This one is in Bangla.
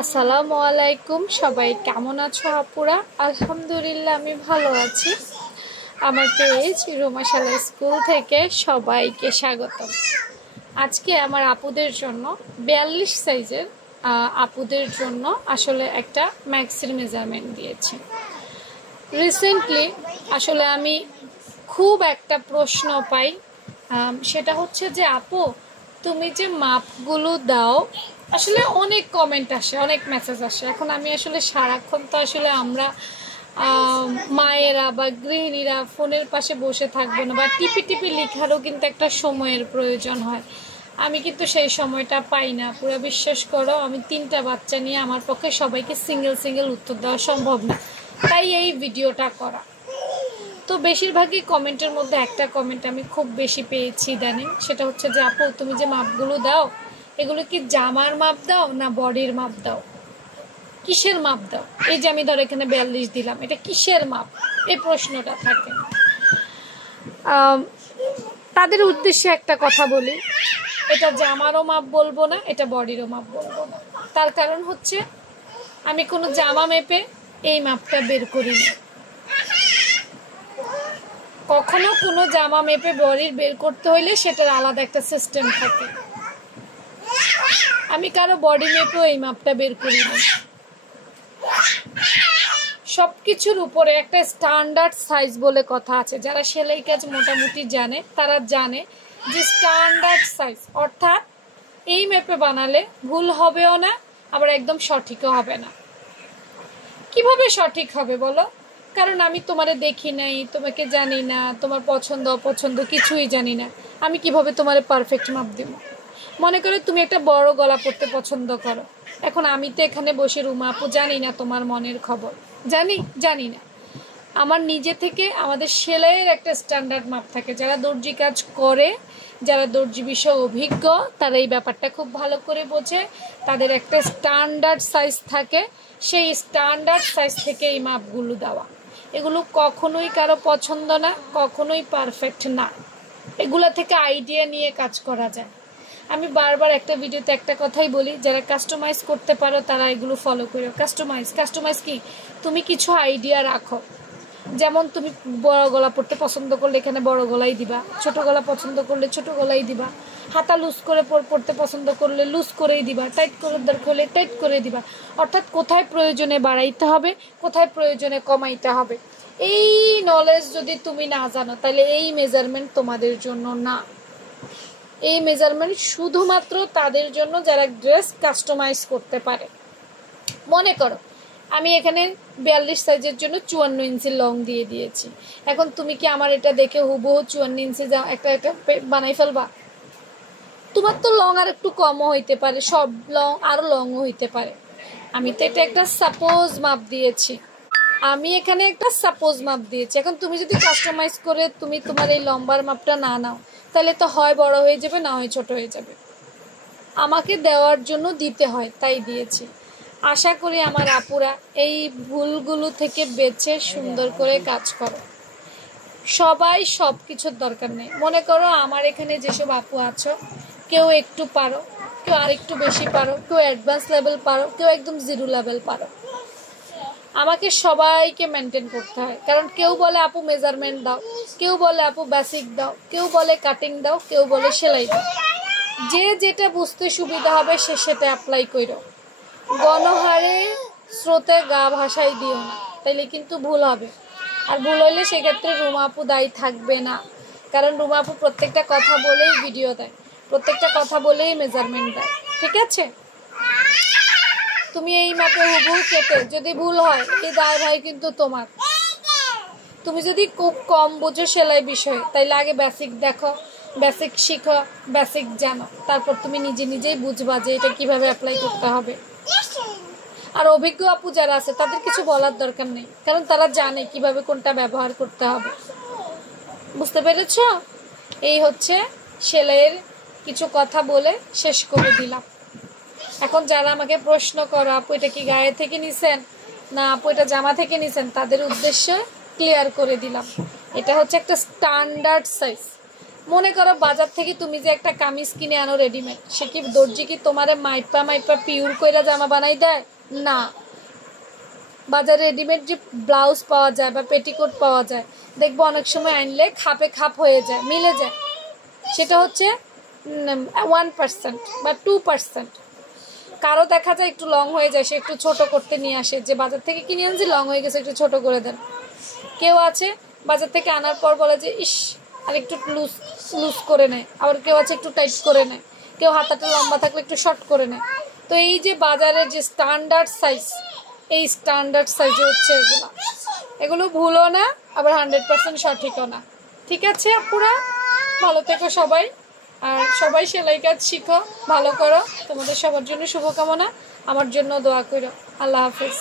আসসালামু আলাইকুম। সবাই কেমন আছো আপুরা? আলহামদুলিল্লাহ আমি ভালো আছি। আমার পেজ রুমাশালা স্কুল থেকে সবাইকে স্বাগতম। আজকে আমার আপুদের জন্য 42 সাইজের আপুদের জন্য আসলে একটা ম্যাক্সির মেজারমেন্ট দিয়েছি। রিসেন্টলি আসলে আমি খুব একটা প্রশ্ন পাই, সেটা হচ্ছে যে আপু তুমি যে মাপগুলো দাও, আসলে অনেক কমেন্ট আসে, অনেক মেসেজ আসে। এখন আমি আসলে সারাক্ষণ তো আসলে আমরা মায়েরা বা গৃহিণীরা ফোনের পাশে বসে থাকবো না, বা টিপি টিপি লেখারও কিন্তু একটা সময়ের প্রয়োজন হয়। আমি কিন্তু সেই সময়টা পাই না। পুরো বিশ্বাস করো, আমি 3টা বাচ্চা নিয়ে আমার পক্ষে সবাইকে সিঙ্গেল উত্তর দেওয়া সম্ভব না, তাই এই ভিডিওটা করা। তো বেশিরভাগই কমেন্টের মধ্যে একটা কমেন্ট আমি খুব বেশি পেয়েছি ইদানিং, সেটা হচ্ছে যে আপু তুমি যে মাপগুলো দাও এগুলো কি জামার মাপ দাও না বডির মাপ দাও, কিসের মাপ দাও? এই যে আমি ধরো এখানে 42 দিলাম, এটা কিসের মাপ? এই প্রশ্নটা থাকে। তাদের উদ্দেশ্যে একটা কথা বলি, এটা জামারও মাপ বলবো না, এটা বডিরও মাপ বলবো না। তার কারণ হচ্ছে আমি কোনো জামা মেপে এই মাপটা বের করি না। কখনো কোনো জামা মেপে বডির বের করতে হইলে সেটার আলাদা একটা সিস্টেম থাকে। আমি কারো বডি মেপেও এই মাপটা বের করি না। সব কিছুর উপরে একটা স্ট্যান্ডার্ড সাইজ বলে কথা আছে। যারা সেলাই কাজ মোটামুটি জানে তারা জানে যে স্ট্যান্ডার্ড সাইজ, অর্থাৎ এই মেপে বানালে ভুল হবেও না, আবার একদম সঠিকও হবে না। কিভাবে সঠিক হবে বলো? কারণ আমি তোমারে দেখি নাই, তোমাকে জানি না, তোমার পছন্দ অপছন্দ কিছুই জানি না। আমি কিভাবে তোমারে পারফেক্ট মাপ দেব? মনে করো তুমি একটা বড় গলা পরতে পছন্দ করো। এখন আমি তো এখানে বসে রুমা আপু জানি না তোমার মনের খবর, জানি না। আমার নিজে থেকে আমাদের সেলাইয়ের একটা স্ট্যান্ডার্ড মাপ থাকে। যারা দর্জি কাজ করে, যারা দর্জি বিষয়ে অভিজ্ঞ, তারা এই ব্যাপারটা খুব ভালো করে বোঝে। তাদের একটা স্ট্যান্ডার্ড সাইজ থাকে, সেই স্ট্যান্ডার্ড সাইজ থেকে এই মাপগুলো দেওয়া। এগুলো কখনোই কারো পছন্দ না, কখনোই পারফেক্ট না। এগুলা থেকে আইডিয়া নিয়ে কাজ করা যায়। আমি বারবার একটা ভিডিওতে একটা কথাই বলি, যারা কাস্টমাইজ করতে পারো তারা এগুলো ফলো করো। কাস্টমাইজ কি? তুমি কিছু আইডিয়া রাখো। যেমন তুমি বড় গলা পরতে পছন্দ করলে এখানে বড় গলাই দিবা, ছোট গলা পছন্দ করলে ছোট গলাই দিবা, হাতা লুজ করে পরতে পছন্দ করলে লুজ করেই দিবা, টাইট করে দরকার হলে টাইট করে দিবা। অর্থাৎ কোথায় প্রয়োজনে বাড়াইতে হবে, কোথায় প্রয়োজনে কমাইতে হবে, এই নলেজ যদি তুমি না জানো তাহলে এই মেজারমেন্ট তোমাদের জন্য না। এই মেজারমেন্ট শুধুমাত্র তাদের জন্য যারা ড্রেস কাস্টমাইজ করতে পারে। মনে করো আমি এখানে 42 সাইজের জন্য 54 ইঞ্চি লং দিয়ে দিয়েছি। এখন তুমি কি আমার এটা দেখে হুবহু 54 ইঞ্চি একটা বানাই ফেলবা? তোমার তো লং আর একটু কমও হইতে পারে, সব লং আরো লংও হইতে পারে। আমি তো এটা একটা সাপোজ মাপ দিয়েছি। এখন তুমি যদি কাস্টমাইজ করে তুমি তোমার এই লম্বার মাপটা না নাও, তাহলে তো হয় বড় হয়ে যাবে, না হয় ছোট হয়ে যাবে। আমাকে দেওয়ার জন্য দিতে হয়, তাই দিয়েছি। আশা করি আমার আপুরা এই ভুলগুলো থেকে বেঁচে সুন্দর করে কাজ করো। সবাই সব কিছুর দরকার নেই। মনে করো আমার এখানে যেসব আপু আছো, কেউ একটু পারো, কেউ আর একটু বেশি পারো, কেউ অ্যাডভান্স লেভেল পারো, কেউ একদম জিরো লেভেল পারো। আমাকে সবাইকে মেনটেন করতে হয়। কারণ কেউ বলে আপু মেজারমেন্ট দাও, কেউ বলে আপু বেসিক দাও, কেউ বলে কাটিং দাও, কেউ বলে সেলাই দাও। যে যেটা বুঝতে সুবিধা হবে সে সেটা অ্যাপ্লাই করো। গণহারে স্রোতে গা ভাসাই দিও না, তাইলে কিন্তু ভুল হবে। আর ভুল হইলে সেক্ষেত্রে রুমা আপু দায়ী থাকবে না। কারণ রুমা আপু প্রত্যেকটা কথা বলেই ভিডিও দেয়, প্রত্যেকটা কথা বলেই মেজারমেন্ট দেয়। ঠিক আছে? তুমি এই মাপে হুবহু কেটে যদি ভুল হয়, এই দায় ভাই কিন্তু তোমার। তুমি যদি খুব কম বোঝো সেলাই বিষয়ে, তাইলে আগে বেসিক দেখো, বেসিক শিখো, বেসিক জানো, তারপর তুমি নিজেই বুঝবা যে এটা কিভাবে অ্যাপ্লাই করতে হবে। আর অভিজ্ঞ আপু যারা আছে তাদের কিছু বলার দরকার নেই, কারণ তারা জানে কিভাবে কোনটা ব্যবহার করতে হবে। বুঝতে পেরেছ? এই হচ্ছে সেলাইয়ের কিছু কথা বলে শেষ করে দিলাম। এখন যারা আমাকে প্রশ্ন করো আপু এটা কি গায়ে থেকে নিছেন না আপু এটা জামা থেকে নিছেন, তাদের উদ্দেশ্যে ক্লিয়ার করে দিলাম। এটা হচ্ছে একটা স্ট্যান্ডার্ড সাইজ। মনে করো বাজার থেকে তুমি যে একটা কামিজ কিনে আনো রেডিমেড, সে কি দর্জি কি তোমারে মাইপা মাইপা পিওর কইরা জামা বানাই দেয়? না। বাজারে রেডিমেড যে ব্লাউজ পাওয়া যায় বা পেটিকোট পাওয়া যায়, দেখবো অনেক সময় আনলে খাপে খাপ হয়ে যায়, মিলে যায়। সেটা হচ্ছে 1% বা 2%। কারো দেখা যায় একটু লং হয়ে যায়, সে একটু ছোট করতে নিয়ে আসে, যে বাজার থেকে কিনে আনছি লং হয়ে গেছে, একটু ছোট করে দেন। কেউ আছে বাজার থেকে আনার পর বলে যে ইস, আর একটু লুজ লুজ করে নেয়। আবার কেউ আছে একটু টাইট করে নেয়, কেউ হাতাটা লম্বা থাকলে একটু শর্ট করে নেয়। তো এই যে বাজারের যে স্ট্যান্ডার্ড সাইজ, এই স্ট্যান্ডার্ড সাইজে হচ্ছে এগুলো ভুলও না, আবার 100% সঠিকও না। ঠিক আছে আপুরা, ভালো থেকো সবাই, আর সবাই সেলাই কাজ শিখো, ভালো করো। তোমাদের সবার জন্য শুভকামনা, আমার জন্য দোয়া করো। আল্লাহ হাফেজ।